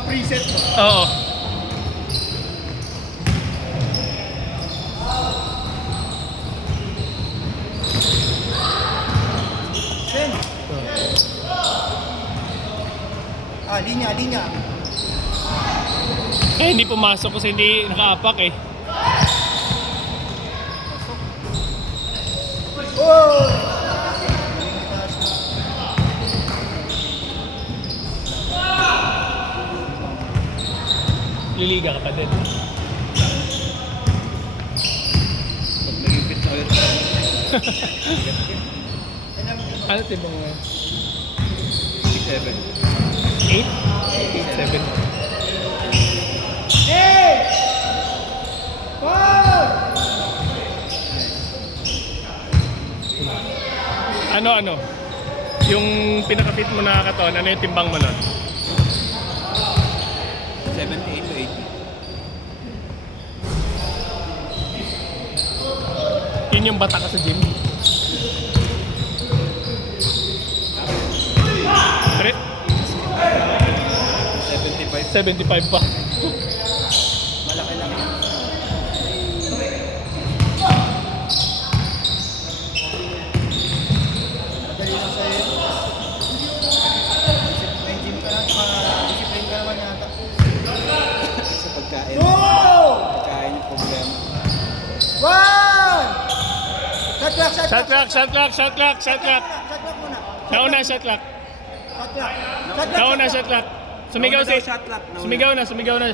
Mga preset mo. Oo. Sen. Linya, linya. Eh, hindi pumasok kasi hindi nakaapak eh. Oh! Liliga ka pa din. Pag naging fit na ulit ako. Ano tibang mo? 7. 8? 7. Hey! Wow! Ano? Yung pinaka-fit mo na katon, ano yung timbang mo nun? 78 to 80. Yun yung bata ka sa gym? Trip? 75. 75 pa. Malaki lang yan. Madali lang sa'yo. May gym ka lang, discipline ka naman yata. Sa pagkain. Pagkain yung problema. One! Shot lock, shot Shot lock. lock, shot lock, shot lock, shot lock. Shot lock muna. Nauna shot lock. Shot lock. Shot lock, Nauna shot lock. Sumigaw si... Shot lock. Sumigaw na.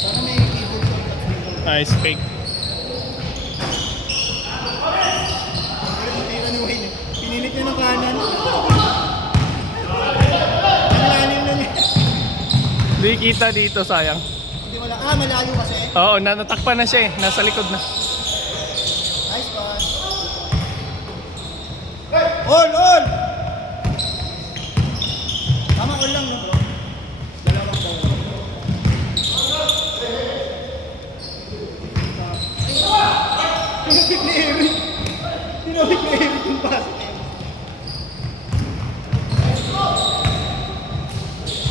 Sana may keyboard shot. Nice fake. Pero tira ni Wayne. Pinilit niya ng kanan. Ang lalim na niya. Hindi kita dito, sayang. Hindi wala. Malayo kasi. Oo, natakpan na siya eh. Nasa likod na. Nice pass. All! Tama, all lang, no, bro? Dalawang. Tinapik ni Eric. Tinapik ni Eric yung pass.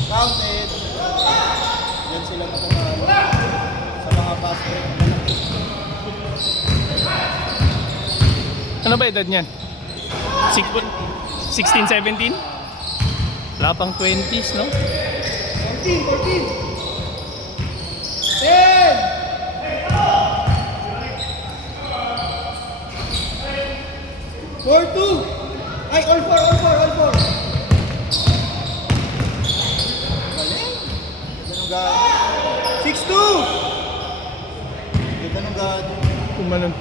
Counted. Yan sila matatalo. Sa mga pass. Ano ba edad niyan? 16, 17? Wala pang 20s, no? 14! 10! Four, two. Ay, all four. Galing. Ganun gado. 6-2. Ganun gado. Kumanon.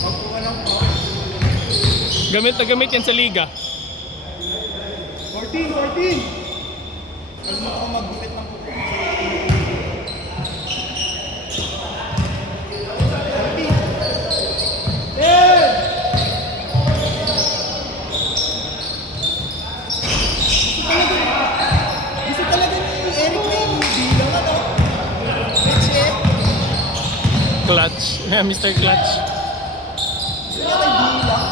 Pagpunga lang po. Gamit na gamit yan sa liga. 14. Alam mo ako maggupit ng pupo. 14. 10. Gusto talaga ni Eric na yung bilang, ano? Pitch it. Clutch. Mr. Clutch. Gusto niya may bilang.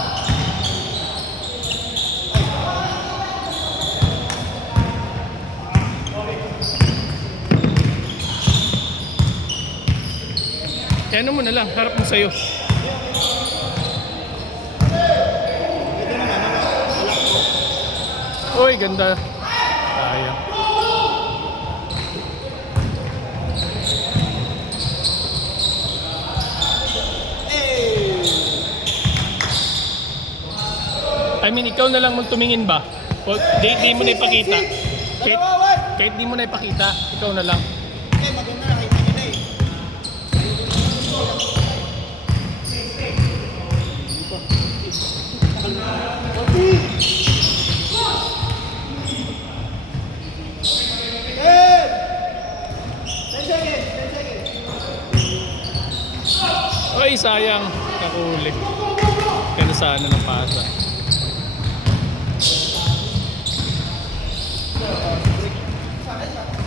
Eh, ano mo na lang, harap mo sa'yo. Uy, ganda. Sayang. I mean, ikaw na lang magtumingin ba? O, di mo na ipakita. Kahit di mo na ipakita, ikaw na lang. Eh, maganda nakita nila eh. Ay, sayang. Nakahuli. Kaya sana ng pasa.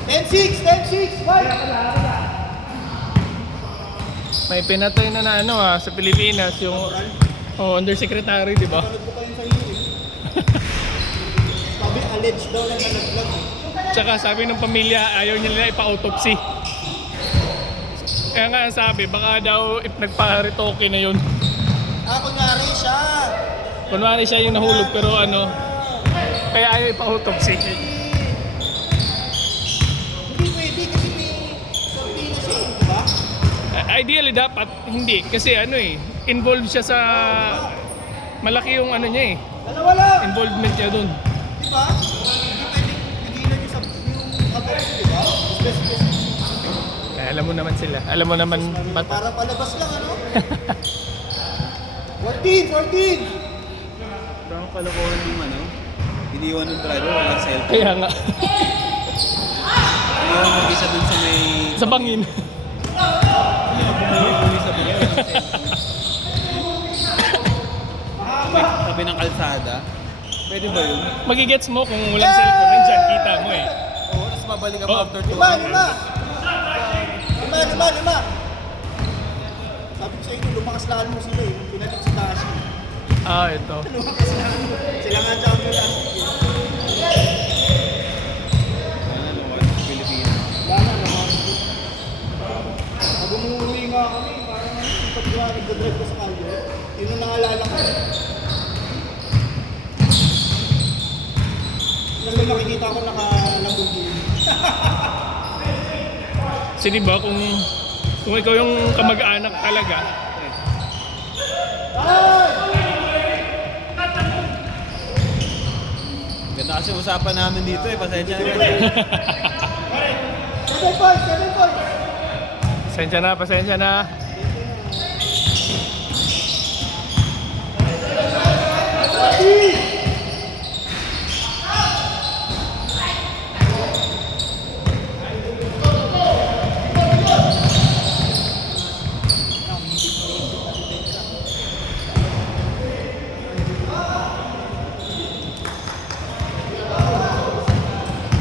10-6, 10-6, bye! May pinatay na ano sa Pilipinas yung undersecretary, di ba? Panood ko pa yun sa iyo. Sabi, alleged daw na nalaglag. Tsaka sabi ng pamilya, ayaw nila ipa-autopsy. Kaya nga ang sabi, baka daw nagpa-retoke na yun. Kunyari siya. Kunwari siya yung nahulog pero kaya ayaw ipa-autopsy. Hindi pwede kasi may sabi na siya, di ba? Ideally dapat hindi kasi involved siya sa malaki yung niya Dalawa lang! involvement niya dun. Di ba? Hindi pwede, hindi na yung autopsy, di ba? Specific. Alam mo naman sila. Alam mo naman Para palabas lang, ano? 14! 14! Parang kalokohan yung iniwan ng driver, walang cellphone. Kaya nga. Iniwan mag-isa dun sa may... Sa bangin. Bumuli sa bangin, walang cellphone. Sabi ng kalsada. Pwede ba yun? Magigets mo kung walang cellphone. Nandyan, kita mo Oo, tapos mabalik ka Oo. after 2 Lima! hours. Lima! Sabi ko sa inyo, lumakas lahat mo sila eh. Pinalit si Dashi. Ito. Lumakas lahat mo. Sila nga champion last week eh. Wala naman sa Pilipinas. Wala naman. Pag umuwi nga kami, parang paggawa nagdadrive ko sa kalye, yun ang naalala ko. Kasi nakikita ko naka-Lamborghini. Kasi diba kung ikaw yung kamag-anak talaga, Ganda kasi usapan namin dito pasensya na. 7 points! 7 points! pasensya na.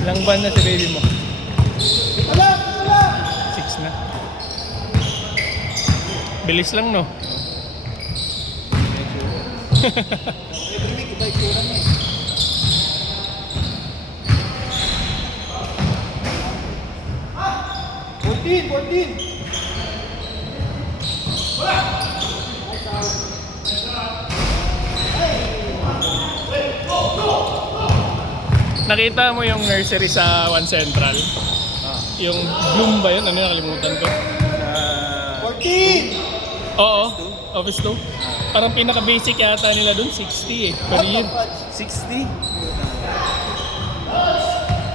Ilang ban na si baby mo? Wala! 6 na. Bilis lang, no? Every week, iba itsura niya eh. Ah! 14! Nakita mo yung nursery sa One Central? Yung Bloom ba yun? Ano yung nakalimutan ko? 14! Oo, Office 2. Parang pinaka-basic yata nila dun, 60 per year. 60?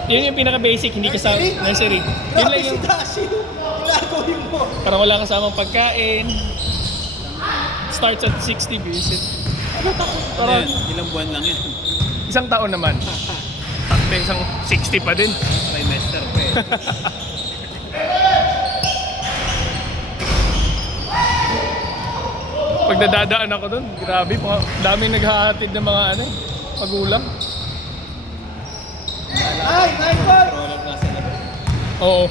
Yun yung pinaka-basic, hindi kasama nursery. Yun Grabe lang si yung Dashi! Ginagawin mo! parang wala kasamang pagkain. Starts at 60 basic. Ano takot? Ano Parang yan? Ilang buwan lang yan. isang taon naman. Takte, isang 60 pa din. Trimester pa eh. Pag nadadaan ako dun, grabe, daming naghahatid ng mga magulang. Ay! 9 points! Roller na sila. Oo.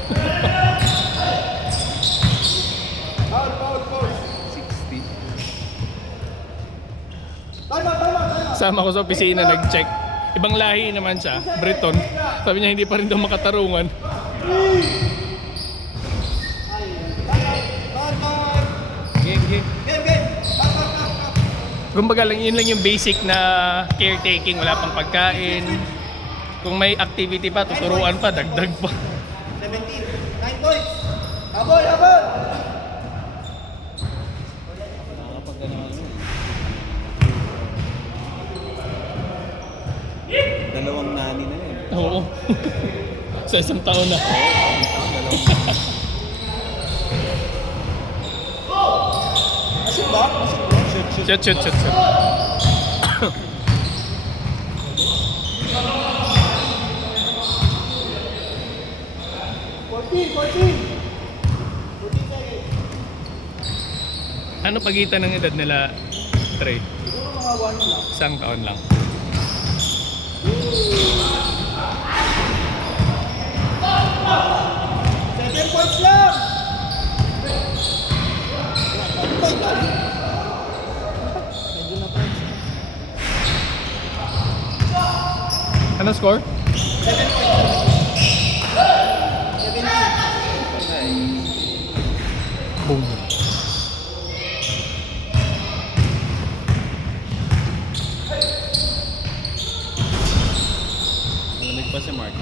Foul! 60. Tama! Sama ko sa opisina, nag-check. Ibang lahi naman siya, Briton. Sabi niya hindi pa rin daw makatarungan. Game. Kumbaga lang, yun lang yung basic na caretaking, wala pang pagkain. Kung may activity pa, tuturuan pa, dagdag pa. 17! 9 points! Habol! Nakakapag ano. Dalawang nani na yun. Oo. Sa isang taon na. Asin ba? Shoot. Ano pagitan ng edad nila, Trey? Siguro mga 1 lang. Isang taon lang. 7 points lang! Medyo na points. Anong score? 7 Boom. Malamig pa si Mark.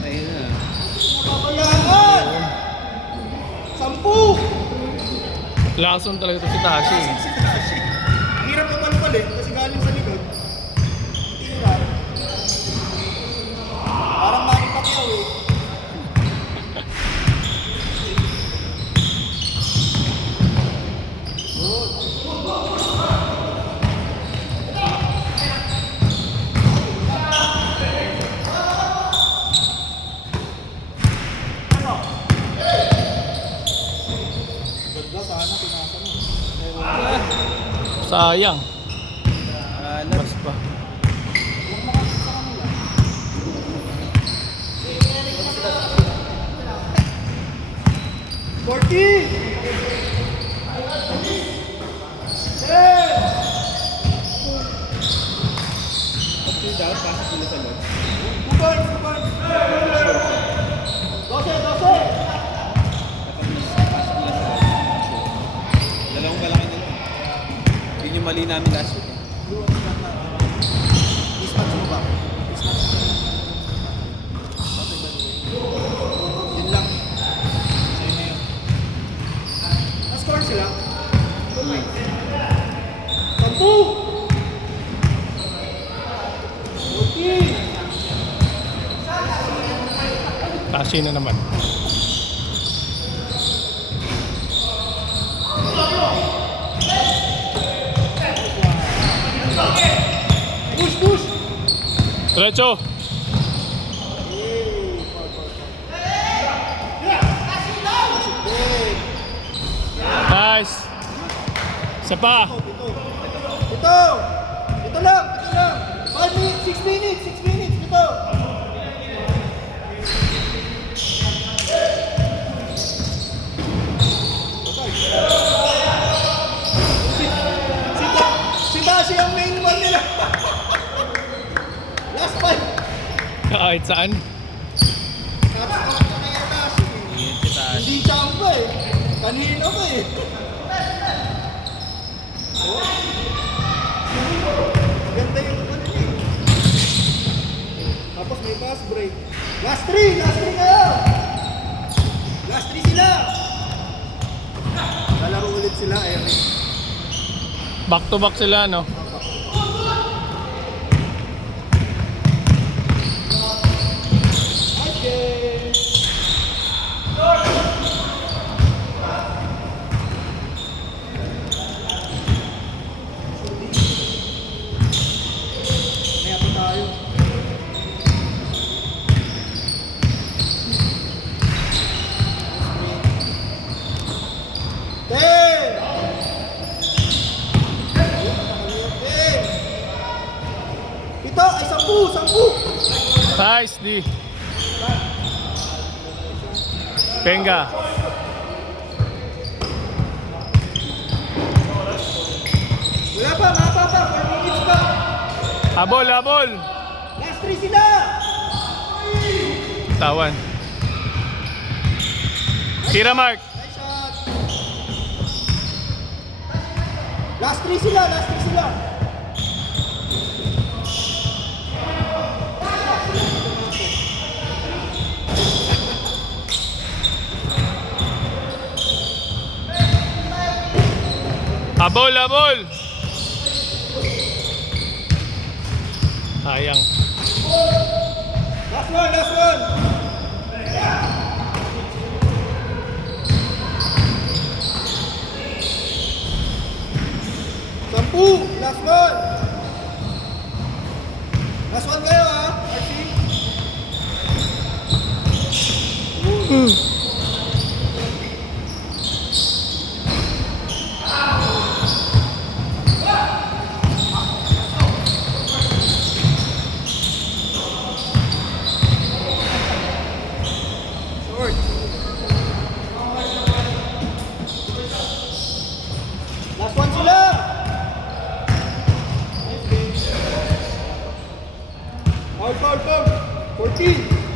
Ayun na. Napapalaan! 10! Lason talaga to si Tashi. Ang hirap naman pala kasi galing sa likod. Tira. Parang Manny Pacquiao eh. Ganda sana pinasa mo. Sayang. Alam. Mas pa. Pag daw, pasok nila sa loob. Pasok nila sa loob. Dalawang malaki na lang. Yun yung mali namin last week. Yun lang. Sa'yo na yun. Na-score sila. 10! Tashi na naman. Push! Diretso. Nice. Isa pa. Ito lang! 5 minutes, 6 minutes, ito! Si Bashi ang main one nila! Last 5! Kahit saan. Tapos ako na kaya Bashi. Hindi champa eh. Kanina ko eh. Ganda yung ano niya eh. Tapos may pass break. Last 3 kayo! Last 3 sila! Lalaro ulit sila Eric. Back to back sila, no? Okay. May ato tayo. Ito ay 10! Nice, D. Benga. Wala pa, mapa pa, 4 minutes pa. Habol. Last 3 sila. Tawan. Tira, Mark. Nice shot. Last 3 sila. Habol. Sayang. Last one. Sampu, last one. Last one kayo ha, RC. Foul, foul, foul. 14.